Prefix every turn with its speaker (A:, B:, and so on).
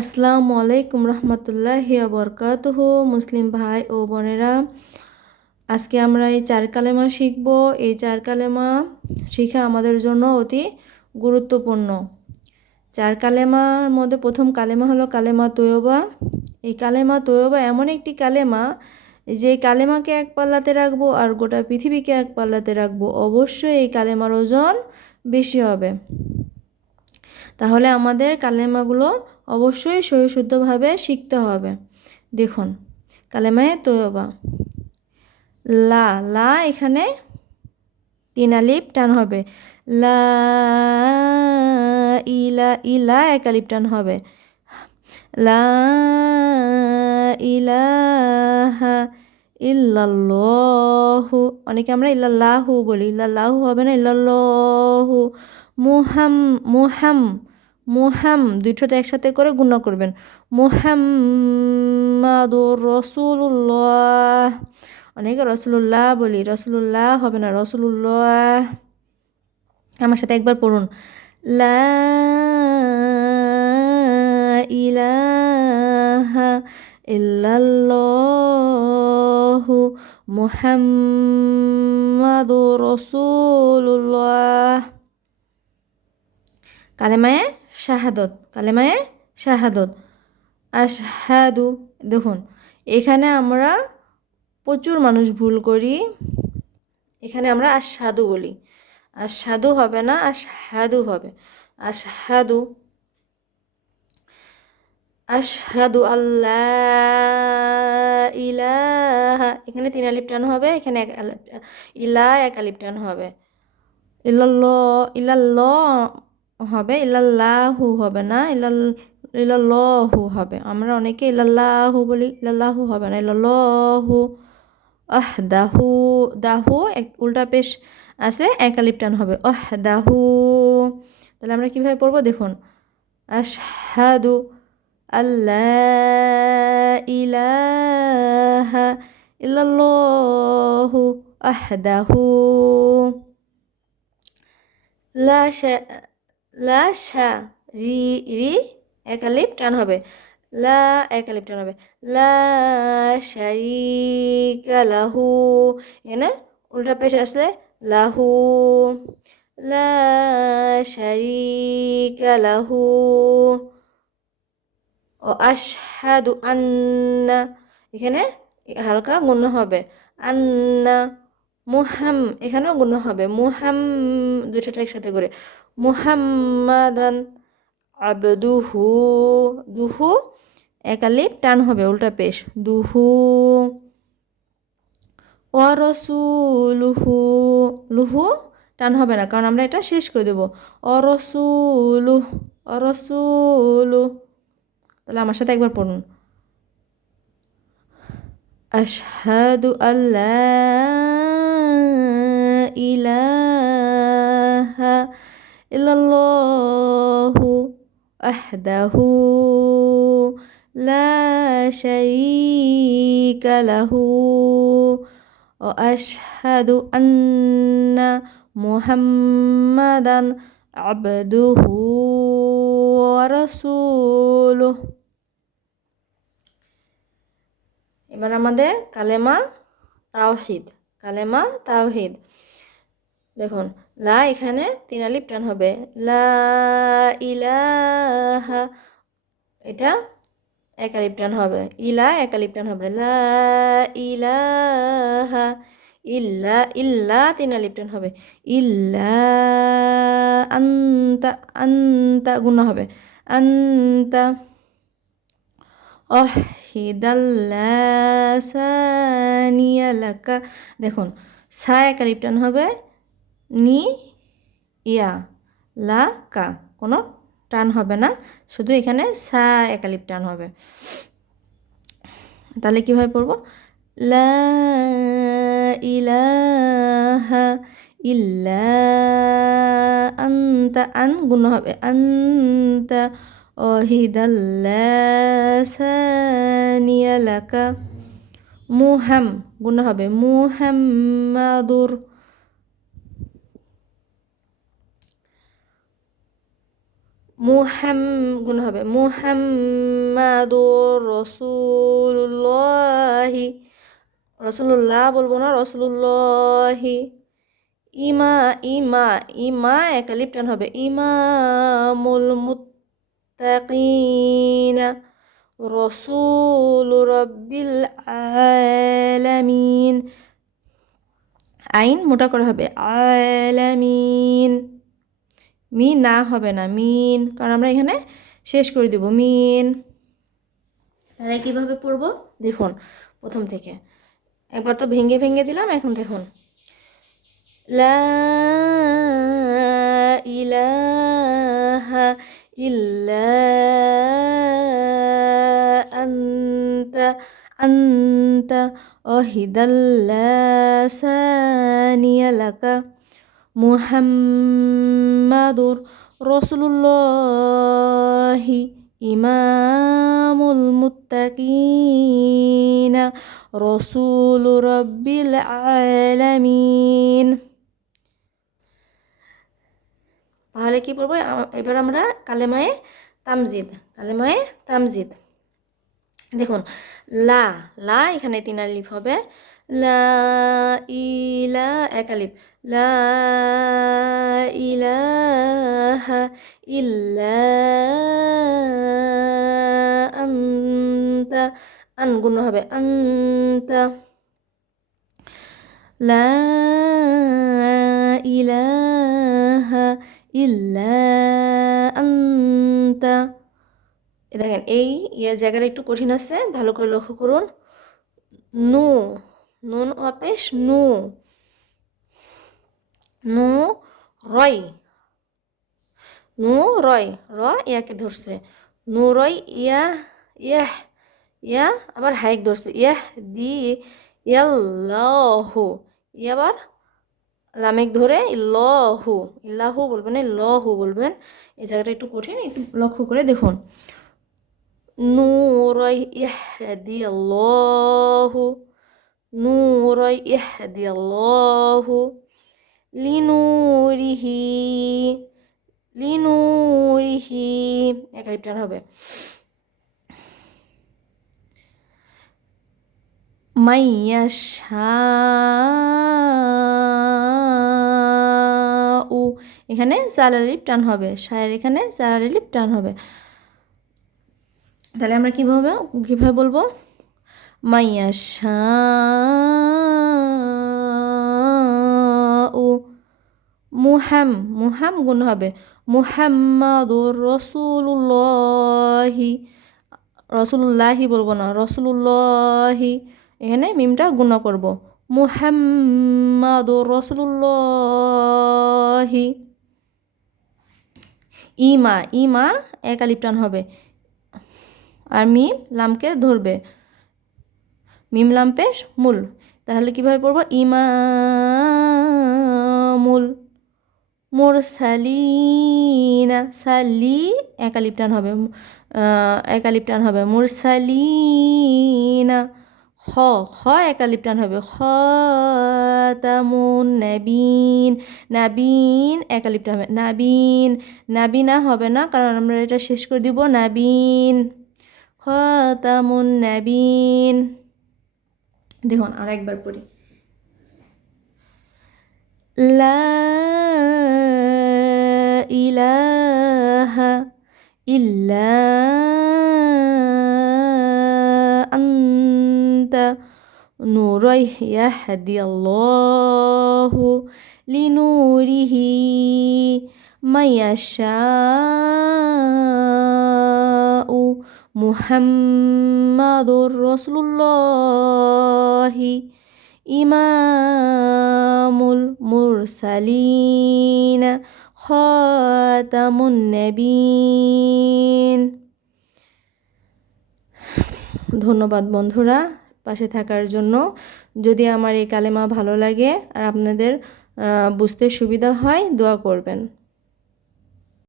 A: আসসালামু আলাইকুম রহমতুল্লাহ বরকাতুহ, মুসলিম ভাই ও বোনেরা। আজকে আমরা এই চার কালেমা শিখব। এই চার কালেমা শিখা আমাদের জন্য অতি গুরুত্বপূর্ণ। চার কালেমার মধ্যে প্রথম কালেমা হলো কালেমা তৈয়বা এই কালেমা তৈয়বা এমন একটি কালেমা যে কালেমাকে এক পাল্লাতে রাখব আর গোটা পৃথিবীকে এক পাল্লাতে রাখব। অবশ্যই এই কালেমার ওজন বেশি হবে। তাহলে আমাদের কালেমাগুলো অবশ্যই শুদ্ধভাবে শিখতে হবে। দেখুন, কালেমায় তৈবা লা লা এখানে তিন আলিপ টান হবে। লা ইলা এক আলিপ টান হবে। লা ইল্লাল্লাহু, অনেকে আমরা ইল্লাল্লাহু বলি। ইল্লাল্লাহু হবে না, ইল্লাল্লাহু। মুহাম মুহাম। মুহাম দুইটাতে একসাথে করে গুণ করবেন। মুহাম্মাদুর রসুল্লাহ অনেকে রসুল্লাহ বলি রসুল্লাহ হবে না রসুল্লাহ আমার সাথে একবার পড়ুন। লা ইলাহা রসুল্লাহ কালেমায়ে শাহাদত, কালেমায়ে শাহাদত। আশহাদু, দেখুন, এখানে আমরা প্রচুর মানুষ ভুল করি। এখানে আমরা আশহাদু বলি। আশহাদু হবে না, আশহাদু হবে। আশহাদু আশহাদু আল্লাহ ইলাহা। এখানে তিন আলিপ টান হবে, এখানে এক ইলা এক আলিপ টান হবে। ইল্লাল্লাহ ইল্লাল্লাহ। হবে, ইল্লাল্লাহু হবে না, ইল্লাল, ইল্লাল্লাহু হবে। আমরা অনেকে ইল্লাল্লাহু বলি, ইল্লাল্লাহু হবে না, ইল্লাল্লাহু আহ দাহু দাহু এক উল্টা পেশ আছে একালিপটান হবে আহ দাহু তাহলে আমরা কীভাবে পড়ব? দেখুন, আশহাদু আল্লাহ ইলাহা ইল্লাল্লাহু আহদাহু। লা লা, শা, রি রি, একালিপ টান হবে। লা, একালিপ টান হবে। লা, শারিকা, লাহু এখানে উল্টা পেশ আসলে লাহু। লা, শারিকা, লাহু। ও আশহাদু আন্না, এখানে হালকা গুণ হবে। আন্না। মুহাম, এখানেও গুণ হবে। মুহাম দুইটা একসাথে করে। মুহাম্মাদান আবদুহু, দুহু একালিপ টান হবে, উল্টা পেশ। দুহু, অরসুলুহু, লুহু, টান হবে না, কারণ আমরা এটা শেষ করে দেবো। অরসুলু অরসুলু, তাহলে আমার সাথে একবার পড়ুন। আশহাদু আল্লাহ ইলাহা ইল্লাল্লাহু আহদাহু লা শারীকা লাহু ও আশহাদু আন্না মুহাম্মাদান আবদুহু ওয়া রাসূলুহু এবার আমাদের কালেমা তাওহিদ কালেমা তাওহিদ দেখুন, লা এখানে তিন আলিপ টান হবে। লা ইলাহা, এটা এক আলিপ টান হবে। ইলা এক আলিপ টান হবে। লা ইলাহা ইল্লা ইল্লা তিন আলিপ টান হবে। ইল্লা আন্তা আন্তা গুণ হবে। আন্তা অহিদাল্লাসানিয়ালাকা দেখুন, সা এক আলিপ টান হবে। নি ইয়া, লা, কা। কোনো টান হবে না। শুধু এখানে সা একালিপ টান হবে। তাহলে কীভাবে পড়ব? লা ইলাহা আন্তা। আন গুণ হবে। আন্তা অহিদাল্লাসানিয়ালাকা মুহাম গুণ হবে। মুহাম্মাদুর মুহাম গুণ হবে। মুহাম্মাদুর রসুল্লাহি রসুল্লাহ বলব না রসুল্লাহি ইমা ইমা ইমা একালিপ টান হবে। ইমামুল মুত্তাকিনা। রসুল রব্বিল আলামিন। আইন মোটা করা হবে। আলামিন। মিন না হবে না, মিন। কারণ আমরা এখানে শেষ করে দেব, মিন। তাহলে কীভাবে পড়ব? দেখুন, প্রথম থেকে। একবার তো ভেঙে ভেঙে দিলাম, এখন দেখুন। লা ইলাহা ইল্লা আন্তা অহিদাল্লা সানিয়া লাকা। মুহাম্মাদুর রসুল্লাহি ইমামুল মুত্তাকিনা রসুল রব্বিল আলামিন। তাহলে কি পড়ব? এবার আমরা কালেমায়ে তামজিদ কালেমায়ে তামজিদ। দেখুন, লা লা এখানে তিন আলিফ হবে। লা ইলা লা ইলাহা আন হবে আন্তা। লা আন্তা। দেখেন, এই জায়গাটা একটু কঠিন আছে, ভালো করে লক্ষ্য করুন। নু নুন অপেশ নু নু রয় নু রয় র ইয়াকে ধরছে নু রয় ইয়া ইয়াহ ইয়া আবার হাইক ধরছে ইয়াহ দি ইয়াল্লাহু ইয়া আবার লামেক ধরে লহু ইল্লাহু বলবেন লহু বলবেন এই জায়গাটা একটু কঠিন একটু লক্ষ্য করে দেখুন নূর ইয়াহদি লহু نور يهدي الله لنوره لنوره এক টান হবে মাইয়াশাউ এখানে সালারিপ টান হবে শায়ের এখানে সালারিপ টান হবে তাহলে আমরা কীভাবে কীভাবে বলবো মাইয়াশাউ মুহাম মুহাম গুণ হবে। মুহাম্মাদুর রসুল্লাহি রসুল্লাহি বলব না রসুল্লাহি এখানে মিমটা গুণ করব। মুহাম্মাদুর রসুল্লাহি ইমা ইমা এক হবে। আর মিম লামকে ধরবে। মিম লাম পেশ মূল। তাহলে কীভাবে পড়ব? ইমামুল মুরসালিনা। সালি, একালিপ্টান হবে। একালিপ্টান হবে। মুরসালিনা। খ খ একালিপ্টান হবে। খতামুন নাবিন। নাবিন, একালিপ্টান হবে। নাবিন, নাবিনা হবে না, কারণ আমরা এটা শেষ করে দিব। নাবিন। খতামুন নাবিন। দেখুন আর একবার পড়ি। ইয়াহদিয়াল্লাহু লিনুরিহি মায়াশাউ মুহাম্মাদুর রসুল্লাহি ইমামুল মুরসালিনা, খাতামুন নবীন। ধন্যবাদ বন্ধুরা পাশে থাকার জন্য। যদি আমার এই কালেমা ভালো লাগে আর আপনাদের বুঝতে সুবিধা হয়, দোয়া করবেন।